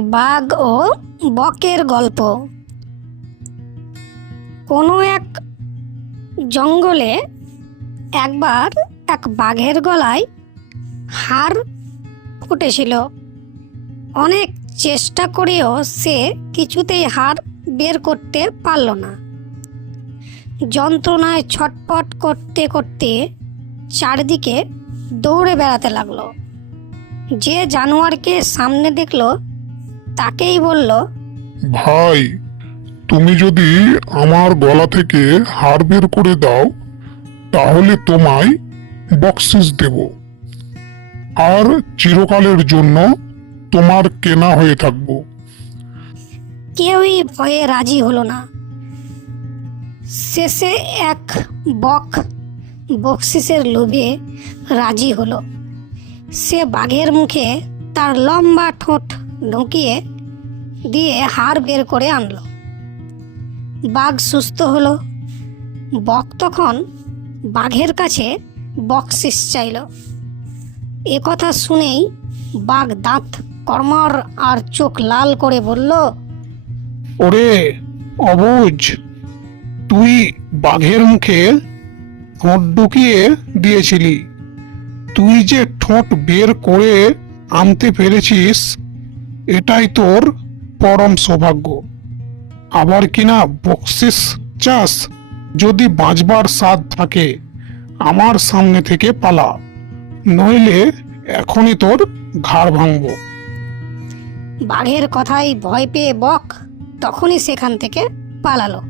বাঘ ও বকের গল্প। কোনো এক জঙ্গলে একবার এক বাঘের গলায় হাড় ফুটেছিল। অনেক চেষ্টা করেও সে কিছুতেই হাড় বের করতে পারল না। যন্ত্রণায় ছটফট করতে করতে চারদিকে দৌড়ে বেড়াতে লাগলো। যে জানোয়ারকে সামনে দেখলো তাকেই বলল, ভাই, তুমি যদি আমার গলা থেকে হাড় বের করে দাও তাহলে তোমায় বকশিস দেব, আর চিরকালের জন্য তোমার কেনা হয়ে থাকবো। কেউই ভয়ে রাজি হলো না। শেষে এক বক বকশিসের লোভে রাজি হলো। সে বাঘের মুখে তার লম্বা ঠোঁট ঢুকিয়ে দিয়ে হাড় বের করে আনলো। বাঘ সুস্থ হলো। বক তখন বাঘের কাছে বকশিস চাইল। এ কথা শুনেই বাঘ দাঁত কড়মড় আর চোখ লাল করে বলল, ওরে অবুঝ, তুই বাঘের মুখে ঠোঁট ঢুকিয়ে দিয়েছিলি। তুই যে ঠোঁট বের করে আনতে পেরেছিস এটাই তোর পরম সৌভাগ্য। আবার কিনা বকশিস চাস? যদি বাঁচবার স্বাদ থাকে আমার সামনে থেকে পালা, নইলে এখনই তোর ঘাড় ভাঙবো। বাঘের কথায় ভয় পেয়ে বক তখনই সেখান থেকে পালালো।